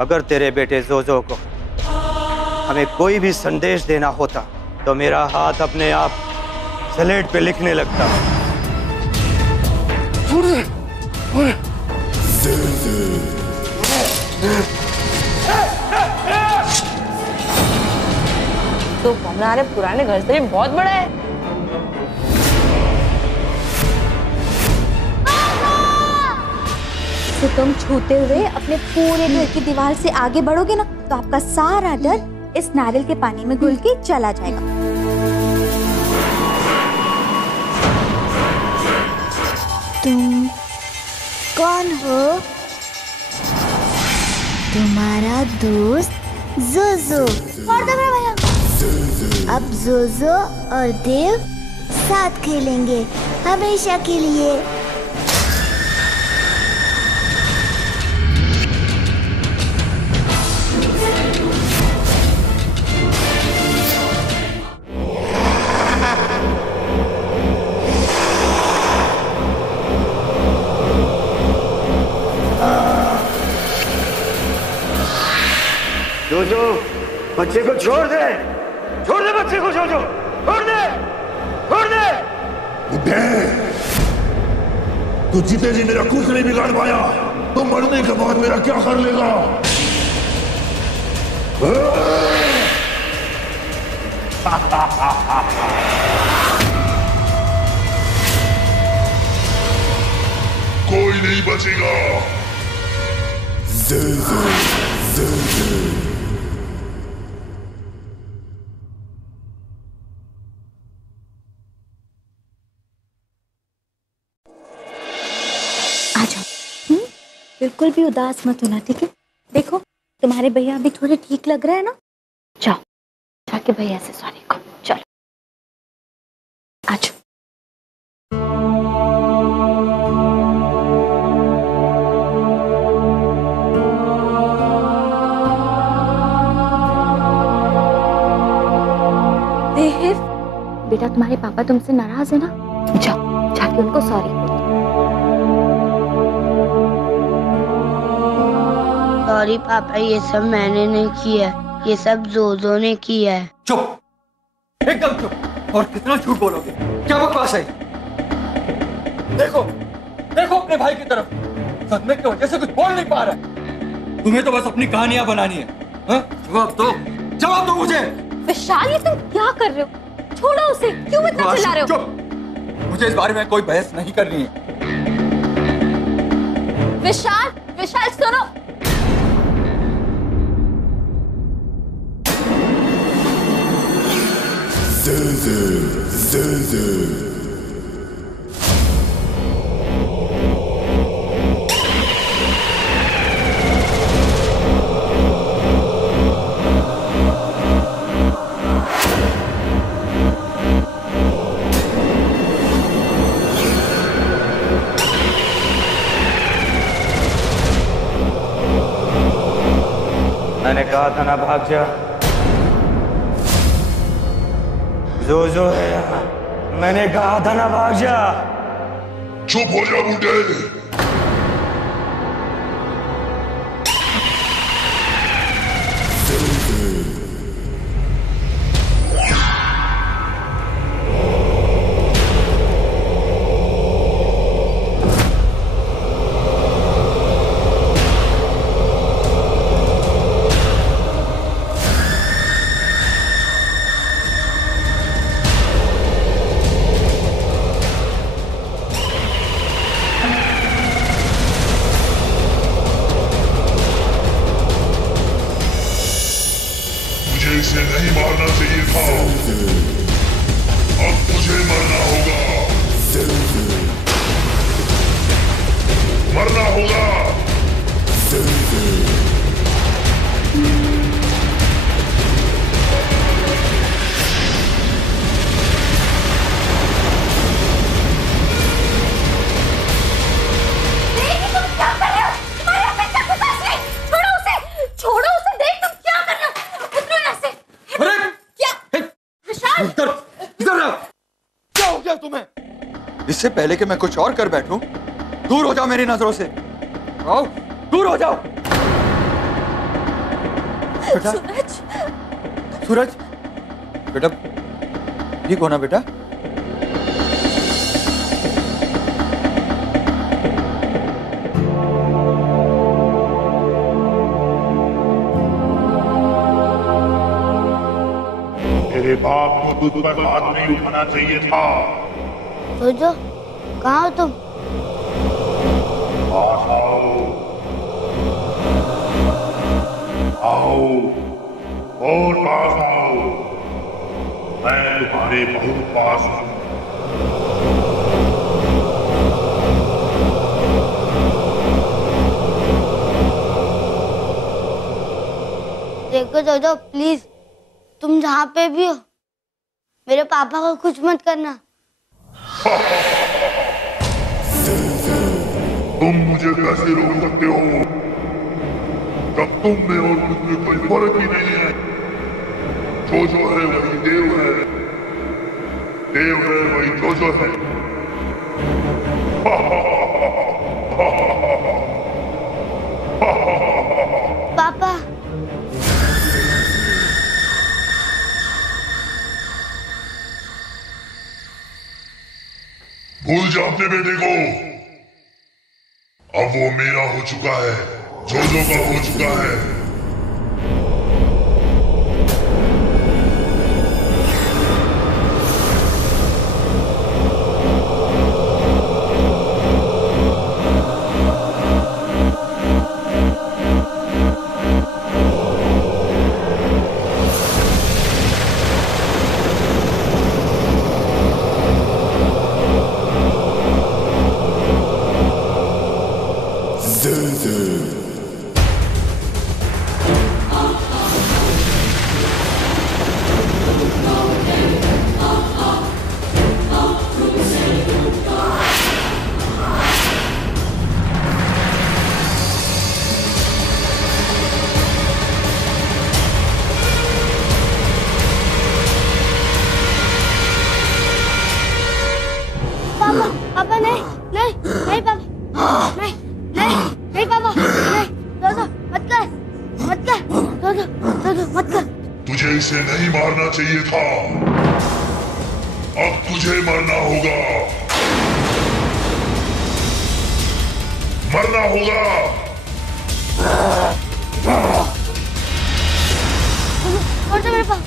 अगर तेरे बेटे जोजो को हमें कोई भी संदेश देना होता तो मेरा हाथ अपने आप स्लेट पे लिखने लगता। तो हमारे पुराने घर से भी बहुत बड़ा है। तो तुम छूते हुए अपने पूरे घर की दीवार से आगे बढ़ोगे ना, तो आपका सारा डर इस नारियल के पानी में घुल के चला जाएगा। तुम कौन हो? तुम्हारा दोस्त जोजो। और दो मेरा भैया। अब जोजो और देव साथ खेलेंगे हमेशा के लिए। जोजो, बच्चे को छोड़ दे बच्चे को, जोजो छोड़ दे। बुड्ढे, तू जीते जी मेरा कुछ नहीं बिगाड़ पाया, तो मरने के बाद मेरा क्या कर लेगा? कोई नहीं बचेगा। आ जाओ। बिल्कुल भी उदास मत होना, ठीक है? देखो तुम्हारे भैया अभी थोड़े ठीक लग रहे हैं ना। जाओ जाके भैया से सॉरी कहो। चलो आ जाओ। बेटा तुम्हारे पापा तुमसे नाराज है ना, जाओ जाके उनको सॉरी बोलो। सॉरी पापा, ये सब मैंने नहीं किया, ये सब जोजो ने किया है। चुप, एकदम चुप। और कितना झूठ बोलोगे? क्या बकवास है? देखो अपने भाई की तरफ, सदमे की वजह से कुछ बोल नहीं पा रहा। तुम्हें तो बस अपनी कहानियां बनानी है। जवाब दो मुझे। विशाल, ये तुम क्या कर रहे हो? छोड़ो उसे, क्यों इतना चिल्ला रहे हो? चुप, मुझे इस बारे में कोई बहस नहीं करनी है। विशाल सुनो। मैंने कहा था ना भाग जा। जो है यहाँ, मैंने कहा था ना भाग जा। चुप हो जा बूढ़े। इसे नहीं मारना चाहिए था, अब मुझे मरना होगा, मरना होगा। इससे पहले कि मैं कुछ और कर बैठूं, दूर हो जाओ मेरी नजरों से। आओ, दूर हो जाओ। बेटा सूरज बेटा ठीक हो ना बेटा? तेरे बाप को तुझ पर हाथ नहीं उठाना चाहिए था। जोजो, कहाँ हो तुम? पास आओ, आओ और पास आओ। मैं तुम्हारे बहुत पास हूँ। देखो जोजो, प्लीज तुम जहाँ पे भी हो मेरे पापा को कुछ मत करना। तुम मुझे कैसे रोक सकते हो जब तुम में और मुझ में कोई फर्क ही नहीं है। जो है वही देव है, देव है वही जो है। पापा, भूल जा अपने बेटे को। अब वो मेरा हो चुका है, जोजो का हो चुका है। पापा नहीं नहीं नहीं पापा, नहीं नहीं नहीं पापा, नहीं जोजो मत कर, मत कर जोजो, जोजो मत कर। तुझे इसे नहीं मारना चाहिए था। अब तुझे मरना होगा, मरना होगा। छोड़ दो मेरे पास,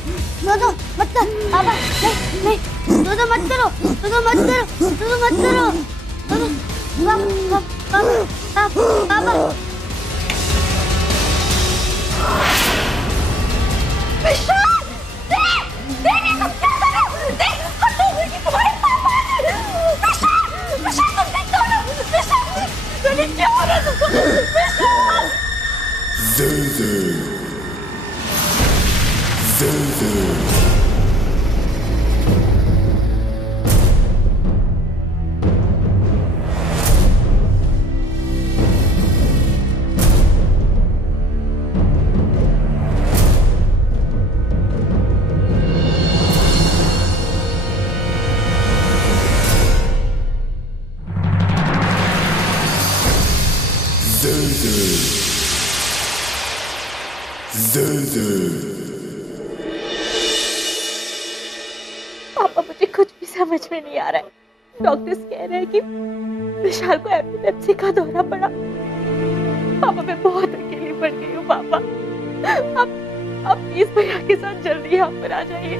जोजो मत कर पापा, नहीं नहीं जोजो मत करो, जोजो मत करो, जोजो मत करो, जोजो पापा पापा। विशाल, देख, देख ये सब क्या कर रहे हो? देख, हम लोग हैं कि तुम्हारे पापा हैं। विशाल, विशाल तुम देख दो ना, विशाल, मैंने क्या हो रहा है तुमको? विशाल। पापा मुझे कुछ भी समझ में नहीं आ रहा है। डॉक्टर्स कह रहे हैं कि विशाल को एपिलेप्सी का दौरा पड़ा। पापा मैं बहुत अकेली पड़ गई हूँ पापा। आप प्लीज भैया के साथ जल्दी यहाँ पर आ जाइए।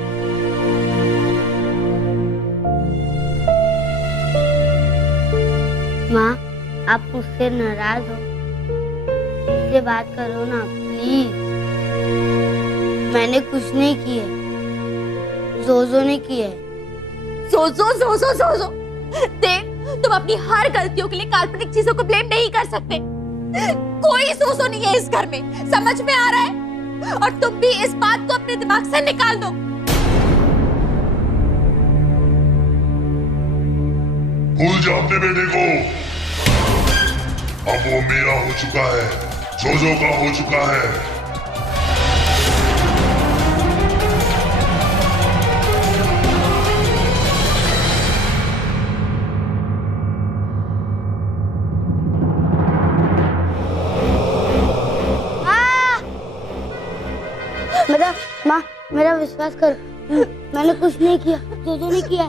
माँ, आप मुझसे नाराज हो, मुझसे बात करो ना प्लीज। मैंने कुछ नहीं किया, जोजो ने किया है। जोजो जोजो जोजो, देख तुम अपनी हर गलतियों के लिए काल्पनिक चीजों को ब्लेम नहीं कर सकते। कोई जोजो नहीं है इस घर में, समझ में आ रहा है? और तुम भी इस बात को अपने दिमाग से निकाल दो। भूल जा अपने बेटे को। अब वो मेरा हो चुका है, जोजो का हो चुका है। मेरा विश्वास कर, मैंने कुछ नहीं किया, जोजो ने किया।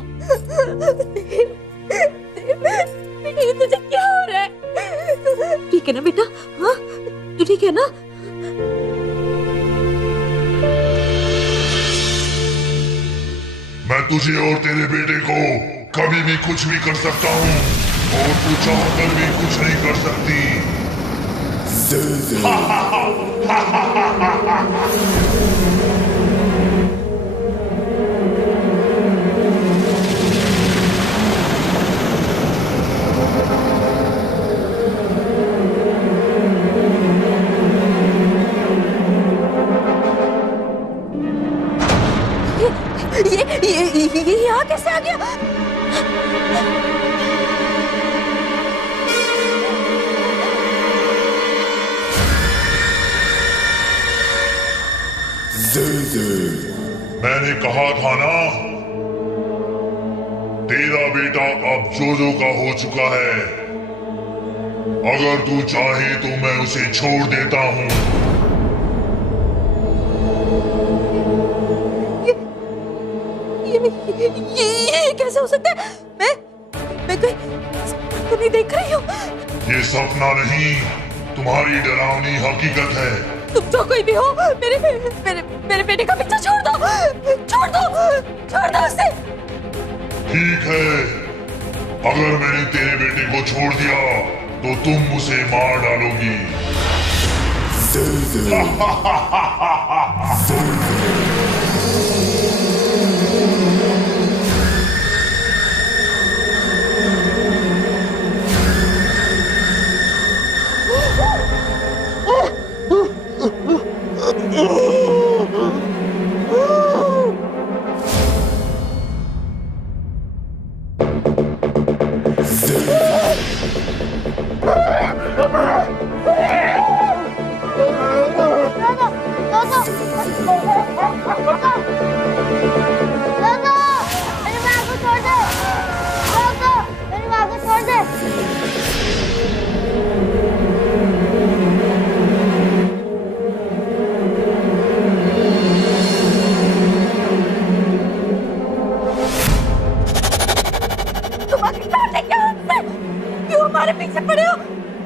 ये तुझे क्या हो रहा है? ठीक है ना बेटा? हाँ, तू ठीक है ना? मैं तुझे और तेरे बेटे को कभी भी कुछ भी कर सकता हूँ और तू चाहकर भी कुछ नहीं कर सकती। ये यहाँ कैसे आ गया? मैंने कहा था ना, तेरा बेटा अब जोजो का हो चुका है। अगर तू चाहे तो मैं उसे छोड़ देता हूँ। ये कैसे हो सकता है? मैं कहीं तो नहीं देख रही हूँ। ये सपना नहीं, तुम्हारी डरावनी हकीकत है। तुम जो कोई भी हो, मेरे बेटे का पीछा छोड़ दो उसे। ठीक है, अगर मैंने तेरे बेटे को छोड़ दिया तो तुम उसे मार डालोगी।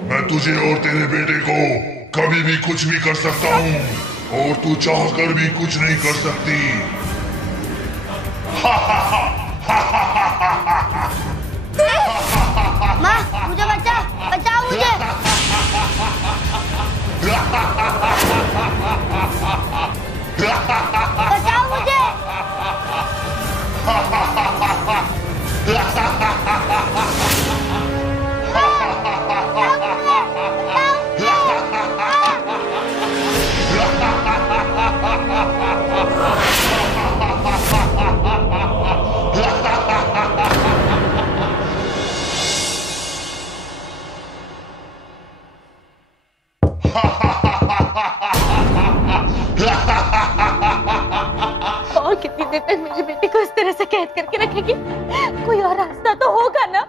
मैं तुझे और तेरे बेटे को कभी भी कुछ भी कर सकता हूँ और तू चाहकर भी कुछ नहीं कर सकती। माँ, मुझे बचाओ मुझे। बचाओ मुझे। और कितनी देर तक मेरे बेटे को इस तरह से कैद करके रखेगी? कोई और रास्ता तो होगा ना?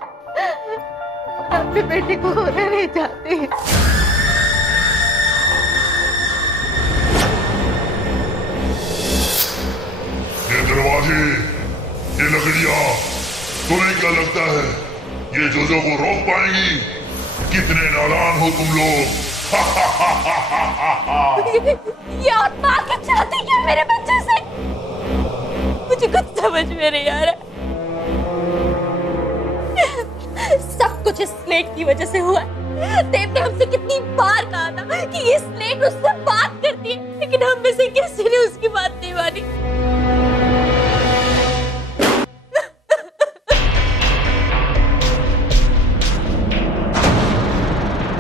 मैं अपने बेटे को खोना नहीं चाहती। ये दरवाजे, ये लकड़ियां, तुम्हें क्या लगता है ये जोजो को रोक पाएंगी? कितने नादान हो तुम लोग। ये आत्मा क्या चाहती है मेरे बच्चे से? मुझे कुछ समझ में नहीं आ रहा। सब कुछ इस स्लेट की वजह से हुआ है। देव ने हमसे कितनी बार कहा था कि ये स्लेट उससे बात करती है, लेकिन हम में से किसी ने उसकी बात नहीं मानी।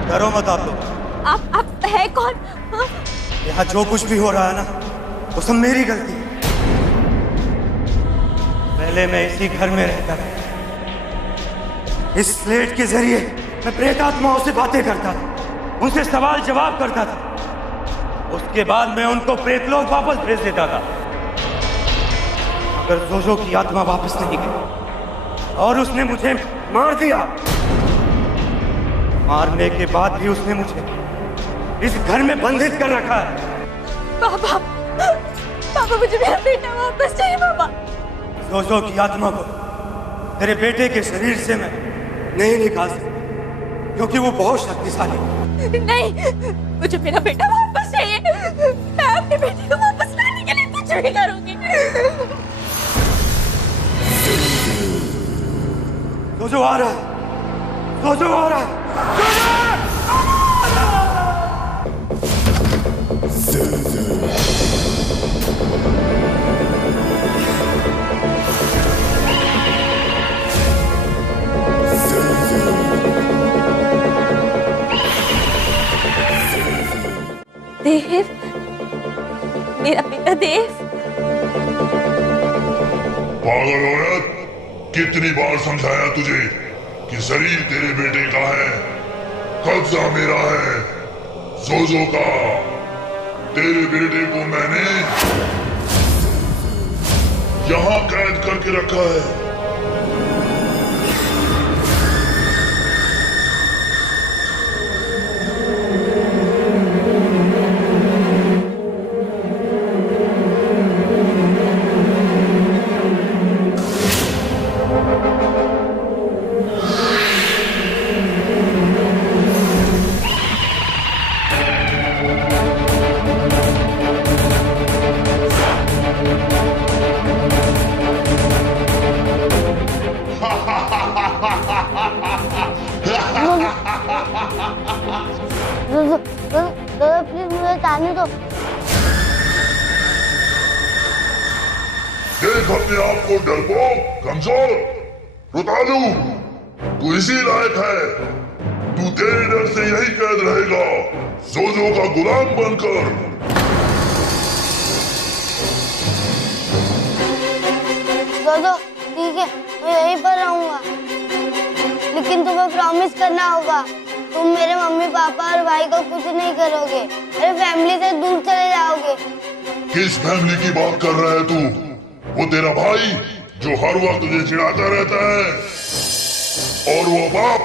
डरो मत आप लोग। आप है कौन? हाँ? यहाँ जो कुछ भी हो रहा है ना, वो सब मेरी गलती है। पहले मैं इसी घर में रहता था। इस स्लेट के जरिए मैं प्रेत आत्माओं से बातें करता था, उनसे सवाल जवाब करता था। उसके बाद मैं उनको प्रेतलोक वापस भेज देता था। अगर जोजो की आत्मा वापस नहीं गई और उसने मुझे मार दिया, मारने के बाद भी उसने मुझे इस घर में बंधित कर रखा है। बाबा पापा मुझे मेरा बेटा वापस चाहिए पापा। जोजो की आत्मा को तेरे बेटे के शरीर से मैं नहीं निकाल सकता क्योंकि वो बहुत शक्तिशाली है। नहीं, मुझे मेरा बेटा वापस चाहिए। मैं अपने बेटे को वापस लाने के लिए कुछ भी करूंगी। जोजो आ रहा है, जोजो आ रहा है। देव, मेरा बेटा देव। पागल औरत, कितनी बार समझाया तुझे कि शरीर तेरे बेटे का है, कब्जा मेरा है, जोजो का। तेरे बेटे को मैंने यहाँ कैद करके रखा है। प्लीज मुझे जाने दो। देख अपने आप को डरपोक, कमजोर, रुतालू, तू इसी लायक है। तू तेरे डर से यही कैद रहेगा, जोजो का गुलाम बनकर। जोजो ठीक है, मैं यहीं पर रहूंगा, लेकिन तुम्हें प्रॉमिस करना होगा तुम मेरे मम्मी पापा और भाई को कुछ नहीं करोगे, मेरे फैमिली से दूर चले जाओगे। किस फैमिली की बात कर रहा है तू? वो तेरा भाई जो हर वक्त तुझे चिढ़ाता रहता है, और वो बाप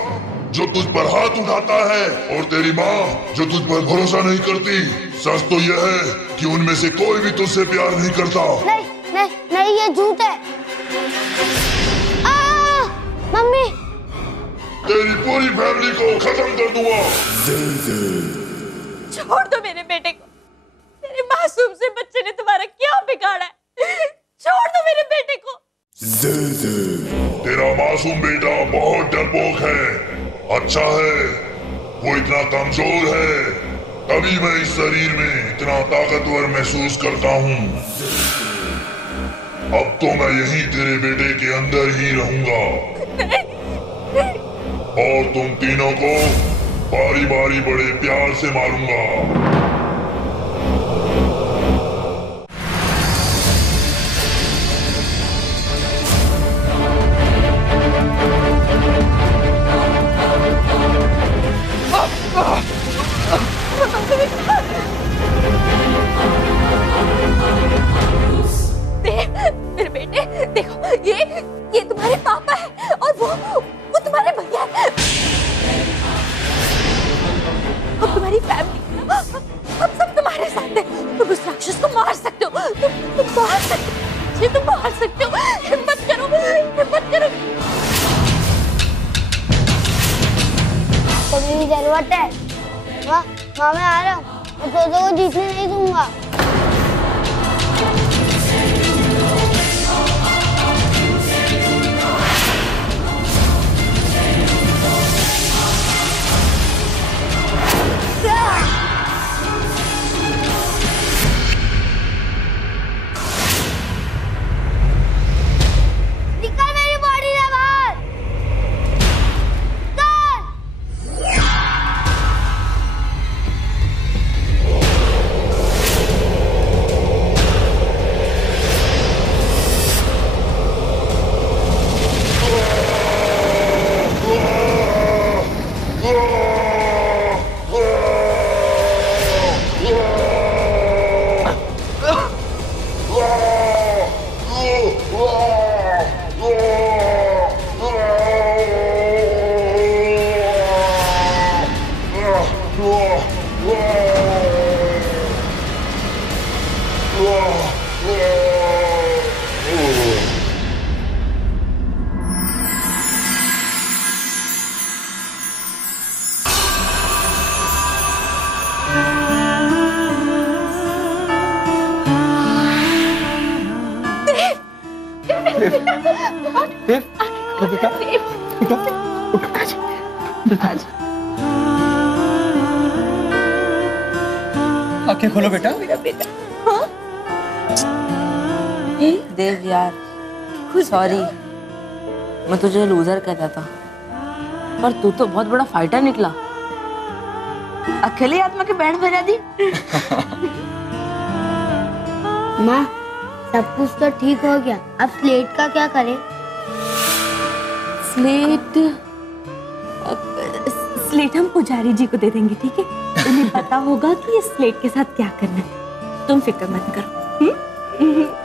जो तुझ पर हाथ उठाता है, और तेरी माँ जो तुझ पर भरोसा नहीं करती। सच तो यह है कि उनमें से कोई भी तुझसे प्यार नहीं करता। नहीं नहीं नहीं, ये झूठ है। मम्मी, तेरी पूरी फैमिली को खत्म कर दूंगा। छोड़ दो मेरे बेटे को। मेरे मासूम से बच्चे ने तुम्हारा क्या बिगाड़ा है? छोड़ दो मेरे बेटे को। तेरा मासूम बेटा बहुत डरपोक है। अच्छा है वो इतना कमजोर है, तभी मैं इस शरीर में इतना ताकतवर महसूस करता हूँ। अब तो मैं यहीं तेरे बेटे के अंदर ही रहूंगा, और तुम तीनों को बारी बारी बड़े प्यार से मारूंगा। मेरे बेटे देखो, ये तुम्हारे पापा है और वो तुम्हारे भैया है। अब तुम्हारी फैमिली, हम सब तुम्हारे साथ हैं। तुम उस राक्षस को मार सकते हो, तुम मार सकते हो, जी तुम मार सकते हो। हिम्मत करो, हिम्मत करो। तुम्हें जरूरत है। माँ मैं आ रहा हूँ, मैं जोजो को जीतने नहीं दूंगा। देव तो बेटा आंखें खोलो बेटा। देव यार सॉरी, मैं तुझे लूजर कहता था, पर तू तो बहुत बड़ा फाइटर निकला। अकेले आत्मा के बैंड बजा दी। माँ सब कुछ तो ठीक हो गया, अब स्लेट का क्या करें? स्लेट हम पुजारी जी को दे देंगे, ठीक है? उन्हें पता होगा कि इस स्लेट के साथ क्या करना है। तुम फिक्र मत करो।